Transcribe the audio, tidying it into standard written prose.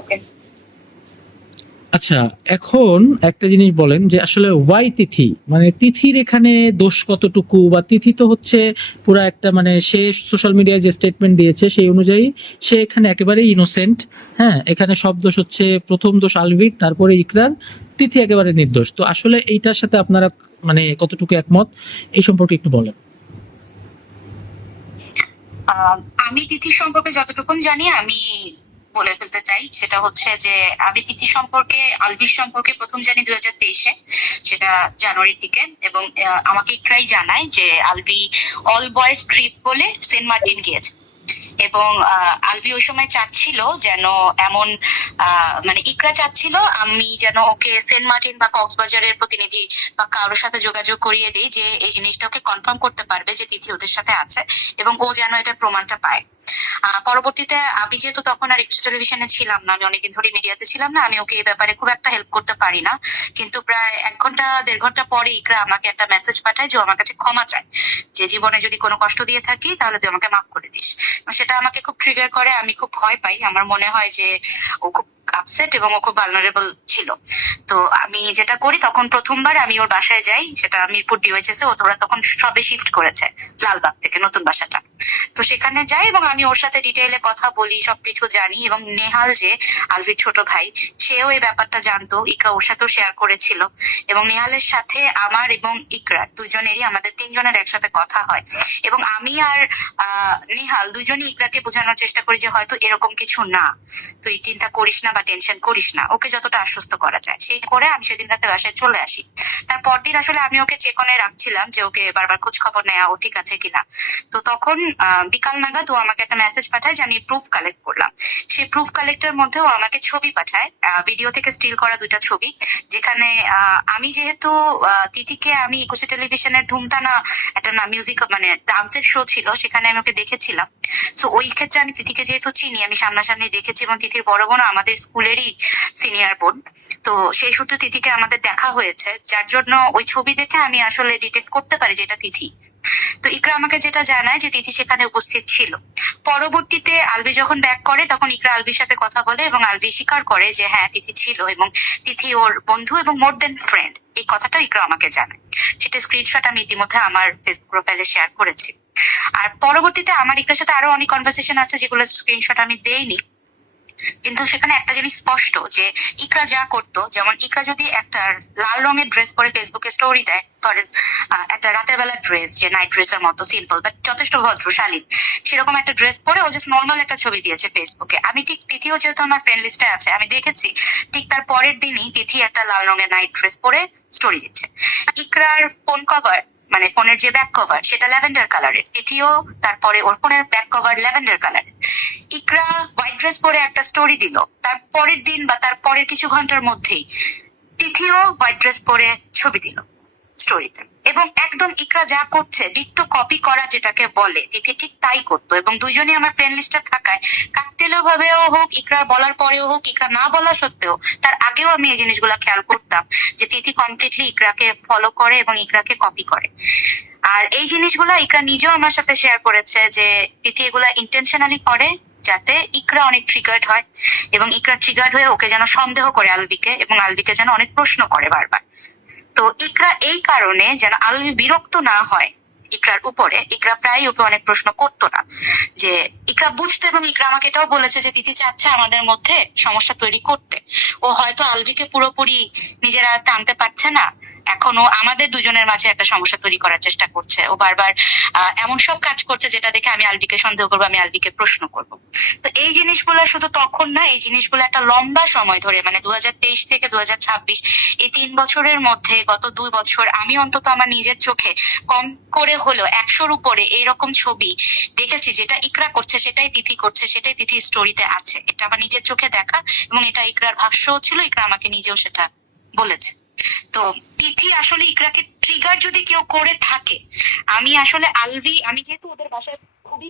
ওকে। আচ্ছা, এখন একটা জিনিস বলেন যে আসলে ওয়াই তিথি? মানে তিথির এখানে দোষ কতটুকু? বা তিথি তো হচ্ছে পুরা একটা মানে সে সোশ্যাল মিডিয়ায় যে স্টেটমেন্ট দিয়েছে সেই অনুযায়ী সে এখানে একেবারেই ইনোসেন্ট। হ্যাঁ? এখানে সব দোষ হচ্ছে, ১ম দোষ আলভির, তারপরে ইকরার, তিথি একেবারে নির্দোষ। তো আসলে এইটার সাথে আপনারা মানে কতটুকু একমত? এই সম্পর্কে একটু বলেন। আমি তিথি সম্পর্কে যতটুকুন জানি আমি বলে ফেলতে চাই, সেটা হচ্ছে যে আমি তিথি সম্পর্কে, আলভির সম্পর্কে প্রথম জানি 2023-এ, সেটা জানুয়ারির দিকে। এবং আমাকে ইকরাই জানায় যে আলভি অল বয়েজ ট্রিপ বলে সেন্ট মার্টিন গিয়েছে। এবং আলভি ওই সময় চাচ্ছিল যেন এমন মানে ইকরা চাচ্ছিল আমি যেন ওকে সেন্ট মার্টিন বা কক্সবাজারের প্রতিনিধি বা কারোর সাথে যোগাযোগ করিয়ে দিই, যে এই জিনিসটা ওকে কনফার্ম করতে পারবে যে তিথি ওদের সাথে আছে, এবং ও যেন এটার প্রমাণটা পায়। পরবর্তীতে আমি যেহেতু তখন আর এক্সট্রা টেলিভিশনে ছিলাম না, আমি অনেকদিন ধরে মিডিয়াতে ছিলাম না, আমি ওকে এই ব্যাপারে খুব একটা হেল্প করতে পারি না। কিন্তু প্রায় 1 ঘন্টা 1.5 ঘন্টা পরে ইকরা আমাকে একটা মেসেজ পাঠায় যে ও আমার কাছে ক্ষমা চায়, যে জীবনে যদি কোনো কষ্ট দিয়ে থাকি তাহলে তুই আমাকে মাফ করে দিস। সেটা আমাকে খুব ট্রিগার করে, আমি খুব ভয় পাই, আমার মনে হয় যে ও খুব আপসেট এবং ও খুব ভালনারেবল ছিল। তো আমি যেটা করি, তখন প্রথমবার আমি ওর বাসায় যাই, সেটা মিরপুর ডিওএইচএস এ, ওরা তখন সবে শিফট করেছে লালবাগ থেকে নতুন বাসাটা। তো সেখানে যাই এবং আমি ওর সাথে ডিটেইলে কথা বলি, সবকিছু জানি। এবং নেহাল যে আলভির ছোট ভাই, সেও এই ব্যাপারটা জানতো, ইকরা ওর সাথেও শেয়ার করেছিল। এবং নেহালের সাথে আমার এবং ইকরার দুজনেরই, আমাদের 3 জনের একসাথে কথা হয়। এবং আমি আর নেহাল দুজনই ইকরাকে বোঝানোর চেষ্টা করি যে হয়তো এরকম কিছু না, তুই চিন্তা করিস না বা টেনশন করিস না, ওকে যতটা আশ্বস্ত করা যায় সেই করে আমি সেদিন রাতে বাসায় চলে আসি। তার পরদিন আসলে আমি ওকে চেক অনে রাখছিলাম, যে ওকে বারবার খোঁজ খবর নেওয়া, ও ঠিক আছে কিনা। তো তখন বিকাল নাগাদ ও আমাকে একটা মেসেজ পাঠায় যে আমি প্রুফ কালেক্ট করলাম। সেই প্রুফ কালেক্টের মধ্যেও আমাকে ছবি পাঠায়, ভিডিও থেকে স্টিল করা 2টা ছবি, যেখানে আমি যেহেতু তিথিকে, আমি একুশে টেলিভিশনের ধুমটানা একটা না মিউজিক মানে ডান্সের শো ছিল, সেখানে আমি ওকে দেখেছিলাম। তো ওই ক্ষেত্রে আমি তিথিকে যেহেতু চিনি, আমি সামনাসামনি দেখেছি, এবং তিথির বড় বোন আমাদের স্কুলেরই সিনিয়র বোন। তো সেই সূত্রে তিথিকে আমাদের দেখা হয়েছে, যার জন্য ওই ছবি দেখে আমি আসলে ডিটেক্ট করতে পারি যে এটা তিথি। তো ইকরা আমাকে যেটা জানায় যে তিথি সেখানে উপস্থিত ছিল। পরবর্তীতে আলভি যখন ব্যাক করে, তখন ইকরা আলভির সাথে কথা বলে এবং আলভি স্বীকার করে যে হ্যাঁ তিথি ছিল, এবং তিথি ওর বন্ধু এবং মোর দেন ফ্রেন্ড, এই কথাটা ইকরা আমাকে জানায়। সেটা স্ক্রিনশট আমি ইতিমধ্যে আমার ফেসবুক প্রোফাইলে শেয়ার করেছি। আর পরবর্তীতে আমার ইকরার সাথে আরো অনেক কনভারসেশন আছে, যেগুলো স্ক্রিনশট আমি দেইনি। কিন্তু সেখানে একটা জিনিস স্পষ্ট, যে ইকরা যা করতো, যেমন ইকরা যদি একটা লাল রঙের ড্রেস পরে ফেসবুকে স্টোরি দেয়, ধরেন একটা রাতের বেলা ড্রেস, যে নাইট ড্রেসের মতো সিম্পল বাট যথেষ্ট ভদ্র শালীন, সেরকম একটা ড্রেস পরে ও জাস্ট নর্মাল একটা ছবি দিয়েছে ফেসবুকে। আমি ঠিক, তিথিও যেহেতু আমার ফ্রেন্ড লিস্টে আছে, আমি দেখেছি ঠিক তার পরের দিনই তিথি একটা লাল রঙের নাইট ড্রেস পরে স্টোরি দিচ্ছে। ইকরার ফোন কভার, মানে ফোনের যে ব্যাক কভার, সেটা ল্যাভেন্ডার কালারের, তিথিও তারপরে ওর ফোনের ব্যাক কভার ল্যাভেন্ডার কালারের। ইকরা হোয়াইট ড্রেস পরে একটা স্টোরি দিল, তার পরের দিন বা তার পরের কিছু ঘন্টার মধ্যেই তিথিও হোয়াইট ড্রেস পরে ছবি দিল স্টোরিতে। এবং একদম ইকরা যা করছে ডিট্টো কপি করা যেটাকে বলে, তিথি ঠিক তাই করতো। এবং দুইজনই আমার ফ্রেন্ড লিস্টে থাকায় কাকতেলীয় ভাবেও হোক, ইকরা বলার পরেও হোক, ইকরা না বলা সত্ত্বেও, তার আগেও আমি এই জিনিসগুলো খেয়াল করতাম যে তিথি কমপ্লিটলি ইকরাকে ফলো করে এবং ইকরাকে কপি করে। আর এই জিনিসগুলা ইকরা নিজেও আমার সাথে শেয়ার করেছে, যে তিথি এগুলা ইন্টেনশনালি করে যাতে ইকরা অনেক ট্রিগার্ড হয়, এবং ইকরা ট্রিগার্ড হয়ে ওকে যেন সন্দেহ করে আলবিকে, এবং আলবিকে যেন অনেক প্রশ্ন করে বারবার। তো ইকরা এই কারণে যেন আলবি বিরক্ত না হয় ইকরার উপরে, ইকরা প্রায় ওকে অনেক প্রশ্ন করতো না, যে ইকরা বুঝতো। এবং ইকরা আমাকে এটাও বলেছে যে তিথি চাচ্ছে আমাদের মধ্যে সমস্যা তৈরি করতে, ও হয়তো আলবিকে পুরোপুরি নিজেরা টানতে পারছে না, এখনো আমাদের দুজনের মাঝে একটা সমস্যা তৈরি করার চেষ্টা করছে। ও বারবার এমন সব কাজ করছে যেটা দেখে আমি আলবিকে সন্দেহ করবো, আমি আলবিকে প্রশ্ন করবো। তো এই জিনিসগুলো শুধু তখন না, এই জিনিসগুলো একটা লম্বা সময় ধরে, মানে 2023 থেকে 2026, এই 3 বছরের মধ্যে গত 2 বছর আমি অন্তত আমার নিজের চোখে কম করে হলেও 100-র উপরে এইরকম ছবি দেখেছি, যেটা ইকরা করছে সেটাই তিথি করছে, সেটাই তিথি স্টোরিতে আছে। এটা আমার নিজের চোখে দেখা, এবং এটা ইকরার ভাষ্যও ছিল, ইকরা আমাকে নিজেও সেটা বলেছে। তো তিথি আসলে ইকরাকে ট্রিগার যদি কেউ করে থাকে, আমি আসলে আলভি, আমি যেহেতু ওদের বাসায় খুবই